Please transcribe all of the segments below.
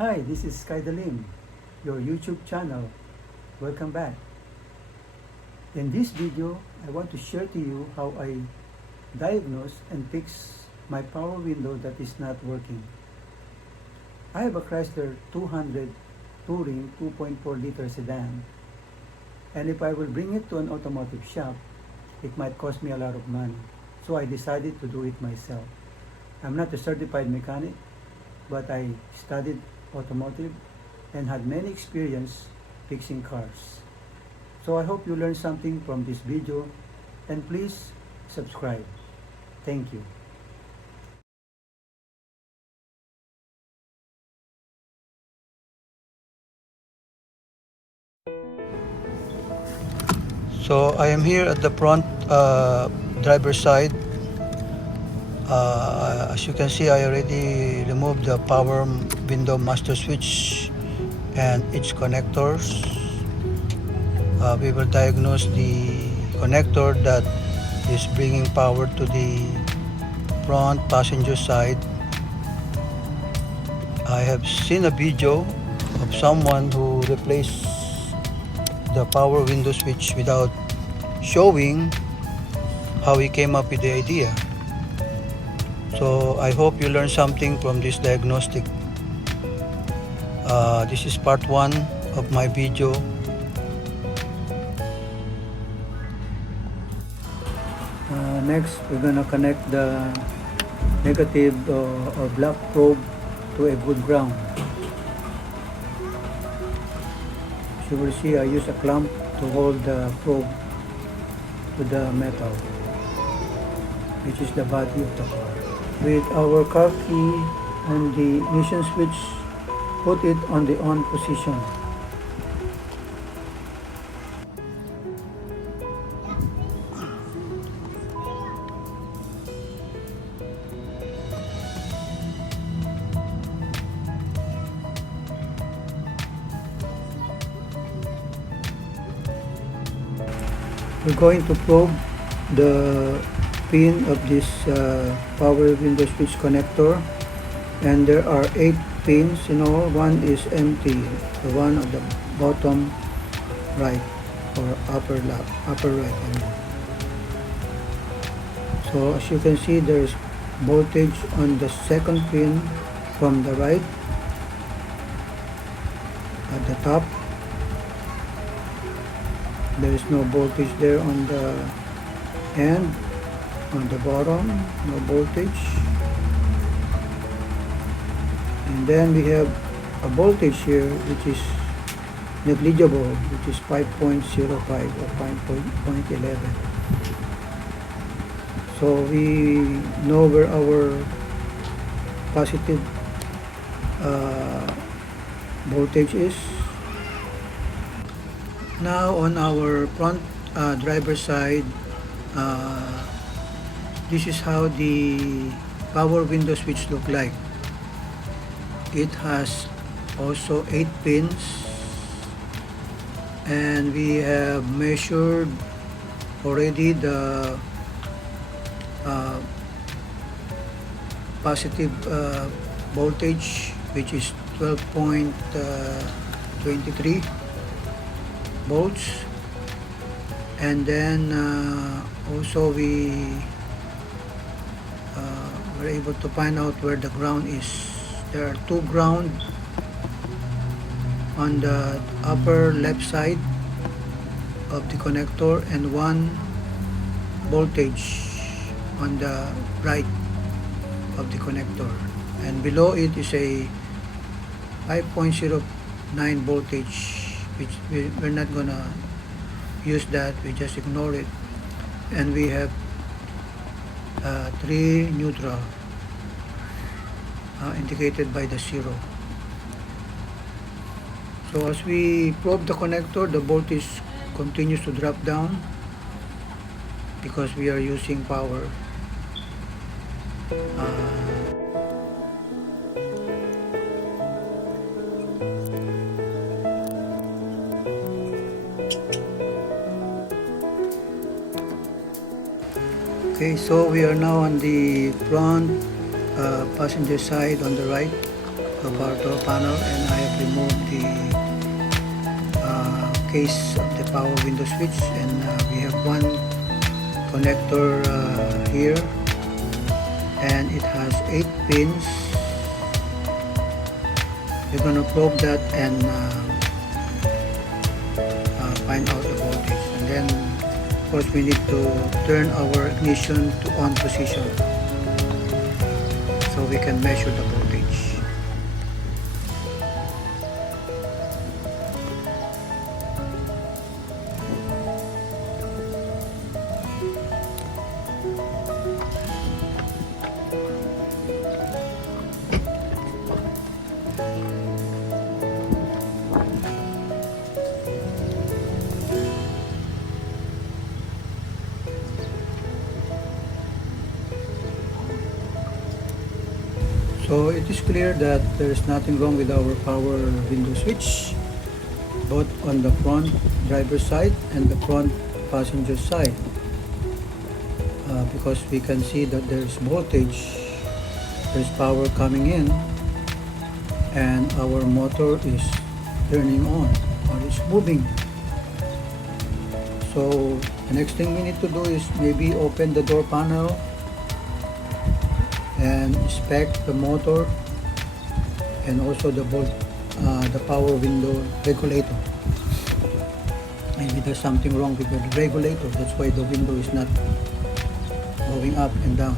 Hi, this is Sky Dalim, your YouTube channel. Welcome back. In this video, I want to share to you how I diagnose and fix my power window that is not working. I have a Chrysler 200 Touring 2.4 liter sedan, and if I will bring it to an automotive shop, it might cost me a lot of money. So I decided to do it myself. I'm not a certified mechanic, but I studied automotive and had many experience fixing cars. So I hope you learned something from this video, and please subscribe. Thank you. So I am here at the front driver's side. As you can see, I already removed the power window master switch and its connectors. We will diagnose the connector that is bringing power to the front passenger side. I have seen a video of someone who replaced the power window switch without showing how he came up with the idea. So I hope you learned something from this diagnostic. This is part 1 of my video. Next, we're gonna connect the negative or black probe to a good ground. As you will see, I use a clamp to hold the probe to the metal, which is the body of the car. With our car key and the ignition switch, put it on the on position. We're going to probe the pin of this power window switch connector, and there are 8 pins in all. One is empty, the one on the bottom right or upper right. So as you can see, there's voltage on the second pin from the right at the top. There is no voltage there on the end. On the bottom, no voltage. And then we have a voltage here which is negligible, which is 5.05 or 5.11. So we know where our positive voltage is. Now on our front driver's side, this is how the power window switch look like. It has also 8 pins, and we have measured already the positive voltage, which is 12.23 volts, and then also we were able to find out where the ground is. There are 2 ground on the upper left side of the connector and 1 voltage on the right of the connector, and below it is a 5.09 voltage, which we're not gonna use that, we just ignore it. And we have 3 neutral indicated by the 0. So as we probe the connector, the voltage continues to drop down because we are using power. Okay, so we are now on the front passenger side on the right. of our door panel, and I have removed the case of the power window switch, and we have one connector here, and it has 8 pins. We're gonna probe that and find out the voltage, and then of course we need to turn our ignition to on position so we can measure the voltage. So it is clear that there is nothing wrong with our power window switch, both on the front driver's side and the front passenger side, because we can see that there's voltage, there's power coming in, and our motor is turning on or is moving. So the next thing we need to do is maybe open the door panel and inspect the motor and also the power window regulator. Maybe there's something wrong with the regulator, that's why the window is not going up and down.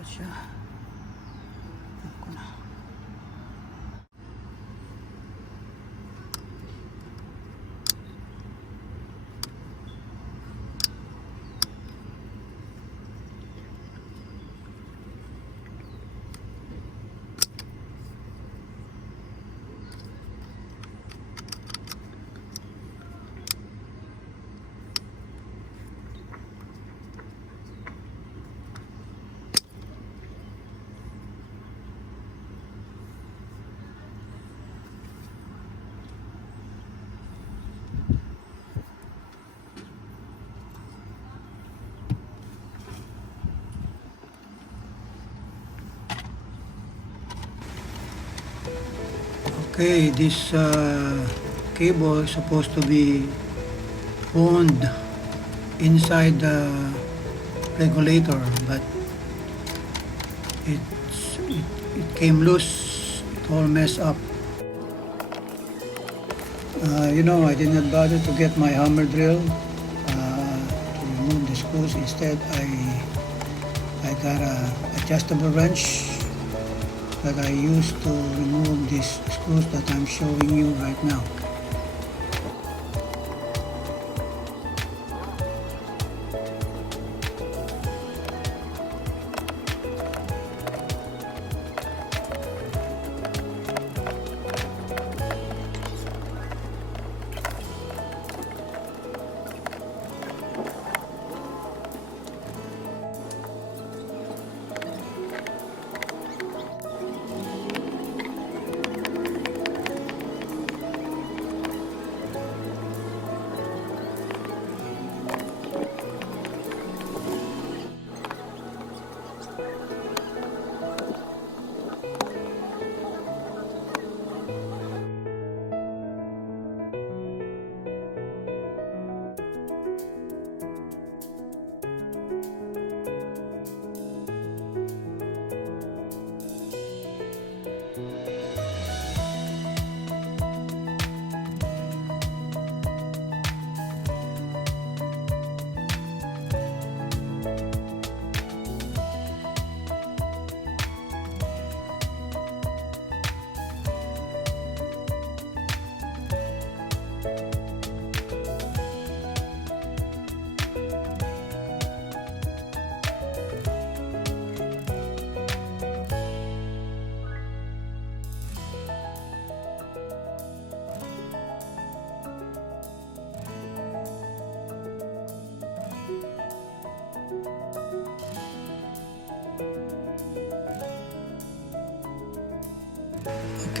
Wala siya. Ako na. Okay, this cable is supposed to be wound inside the regulator, but it came loose. It all messed up. I did not bother to get my hammer drill to remove the screws. Instead, I got a adjustable wrench that I use to remove these screws that I'm showing you right now.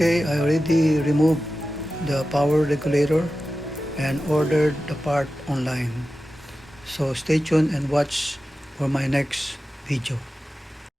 Okay, I already removed the power regulator and ordered the part online. So stay tuned and watch for my next video.